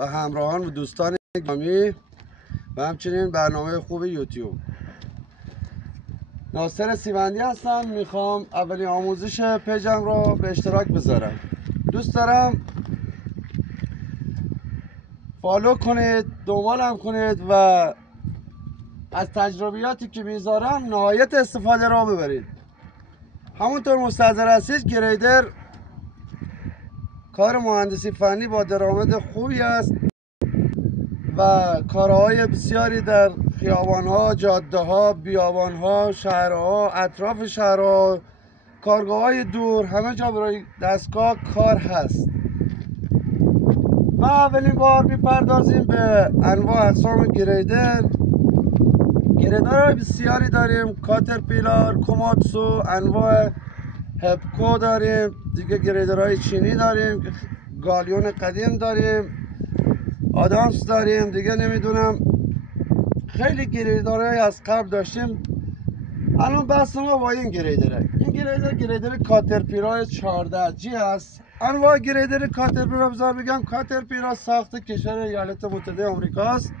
و همراهان و دوستان گرامی و همچنین برنامه خوب یوتیوب. ناصر سیوندی هستم. میخوام اولین آموزش پیجم را به اشتراک بذارم. دوست دارم فالو کنید، دنبالم کنید و از تجربیاتی که میذارم نهایت استفاده را ببرید. همونطور مستحضر هستید گریدر کار مهندسی فنی با درآمد خوبی است و کارهای بسیاری در خیابان‌ها، جاده‌ها، بیابان‌ها، شهرها، اطراف شهرها، کارگاه‌های دور، همه جا برای دستگاه کار هست. و اولین بار میپردازیم به انواع اقسام گریدرهای بسیاری داریم. کاترپیلار، کوماتسو، انواع هپکو داریم، دیگه گریدرهای چینی داریم، گالیون قدیم داریم، آدامس داریم، دیگه نمیدونم خیلی گریدرهای از قبل داشتیم. الان بحث ما با این گریدره. این گریدر کاترپیلار 14G هست. انواع گریدر کاترپیلار بذار بگم، کاترپیلار ساخت کشور ایالات متحده آمریکاست.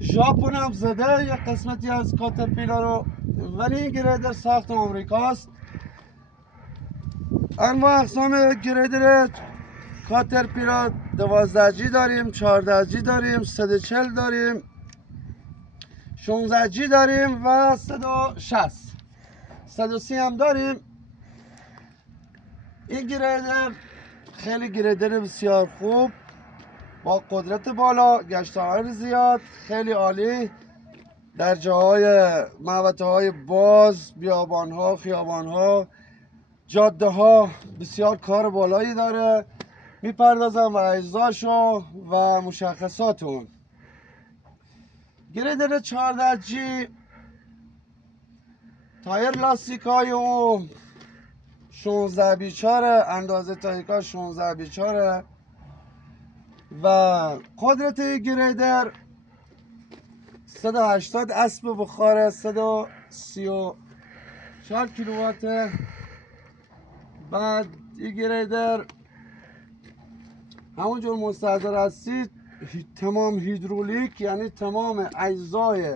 ژاپن هم زده یک قسمتی از کاترپیلار رو، ولی این گریدر ساخت آمریکاست. انواع اقسام گریدر کاترپیلار 12G داریم، 14G داریم، 140 داریم، 16G داریم و 160 130 هم داریم. این گریدر خیلی گریدر بسیار خوب با قدرت بالا، گشت‌آور زیاد، خیلی عالی در جاهای محوطه های باز، بیابان‌ها، خیابان‌ها، جاده ها بسیار کار بالایی داره. میپردازم به اجزاشو و مشخصات اون. گریدر 14G تایر لاستیک های اون 16 بیچاره، اندازه تایکا 16 بیچاره و قدرت گریدر 180 اسب بخاره، 134 کیلووات. بعد این گریدر همونجور مستحضر هستید تمام هیدرولیک، یعنی تمام اجزای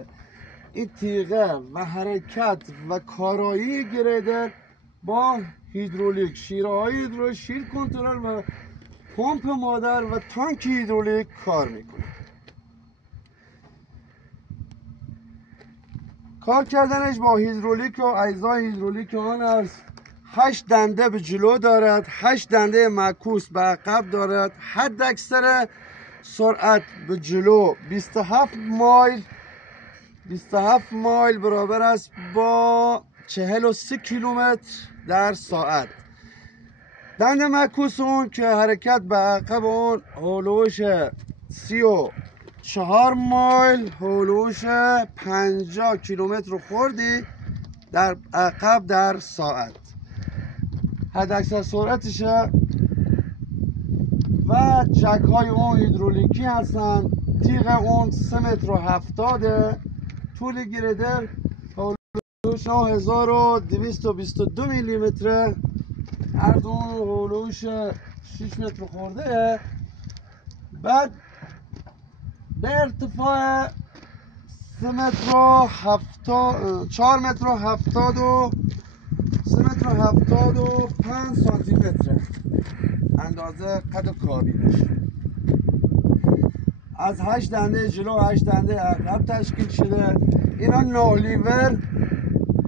این تیغه و حرکت و کارایی گریدر با هیدرولیک، شیره‌های هیدرولیک، شیر کنترل و پمپ مادر و تانک هیدرولیک کار میکنه. کار کردنش با هیدرولیک و اجزای هیدرولیک آن است. 8 دنده به جلو دارد، 8 دنده معکوس به عقب دارد. حد اکثر سرعت به جلو 27 مایل برابر است با 43 کیلومتر در ساعت. دنده معکوس اون که حرکت به عقب اون هولوش 34 مایل، هولوش 50 کیلومتر خوردی در عقب در ساعت. حد اکثر سرعتشه و جک های اون هیدرولیکی هستن. تیغ اون 3 متر و 70. طول گریدر هولوش 9222 میلی متر، عرض اون هولوش 6 متر خورده. بعد به ارتفاع 3 متر و 4 متر و 75 سانتی متر اندازه قد کابینش. از 8 دنده جلو 8 دنده عقب تشکیل شده. اینا 9 لیور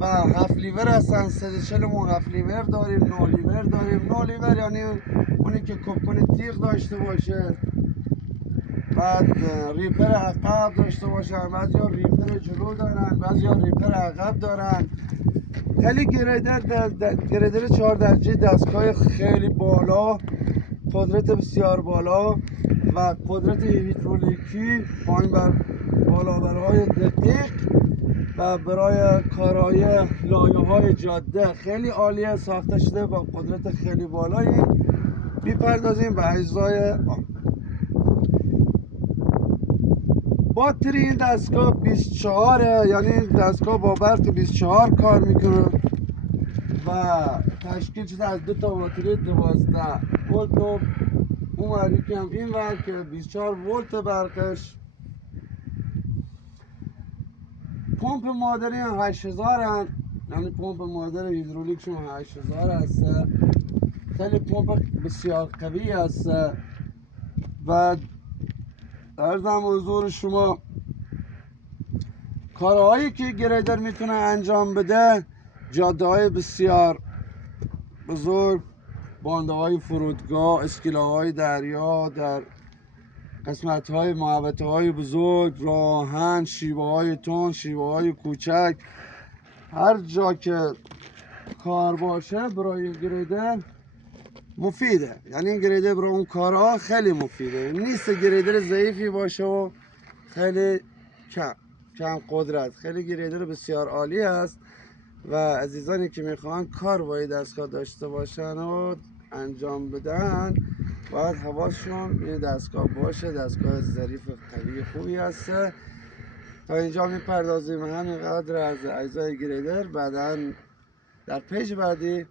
و 7 لیور هستن. 140 مون 7 لیور داریم، 9 لیور داریم. 9 لیور یعنی اونی که کپکن تیغ داشته باشه، بعد ریپر عقب داشته باشن، بعضیا ریپر جلو دارن، بعضیا ریپر عقب دارن. خیلی گریدر 14G دستگاه خیلی بالا، قدرت بسیار بالا و قدرت هیدرولیکی پایین بر بالابرهای دقیق و برای کارهای لایه های جاده خیلی عالیه. ساخته شده با قدرت خیلی بالایی. میپردازیم به اجزای باتری. این دستگاه 24، یعنی این دستگاه با برق 24 کار میکنه و تشکیل شده از 2 تا باتری 12 ولت و اون ور یکی هم این ور که 24 ولت برقش. پمپ مادری هم 8000 هم، یعنی پمپ مادر هیدرولیکشون 8000 هست. خیلی پمپ بسیار قوی است و عرضم حضور شما کارهایی که گریدر میتونه انجام بده، جاده های بسیار بزرگ، بانده های فرودگاه، اسکله های دریا، در قسمت های محوطه های بزرگ، راهن، شیوه های تند، شیوه های کوچک، هر جا که کار باشه برای گریدر مفیده. یعنی این گریدر برای اون کارها خیلی مفیده، نیست گریدر ضعیفی باشه و خیلی کم قدرت. خیلی گریدر بسیار عالی است و عزیزانی که میخوان کار با این دستگاه داشته باشن و انجام بدن باید حواسشون این دستگاه باشه. دستگاه ظریف قوی خوبی هست. تا اینجا میپردازیم همینقدر از اجزای گریدر. بعدا در پیج بعدی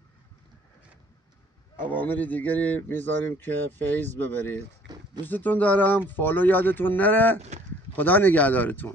اوامر دیگری میذاریم که فیض ببرید. دوستتون دارم. فالو یادتون نره. خدا نگهدارتون.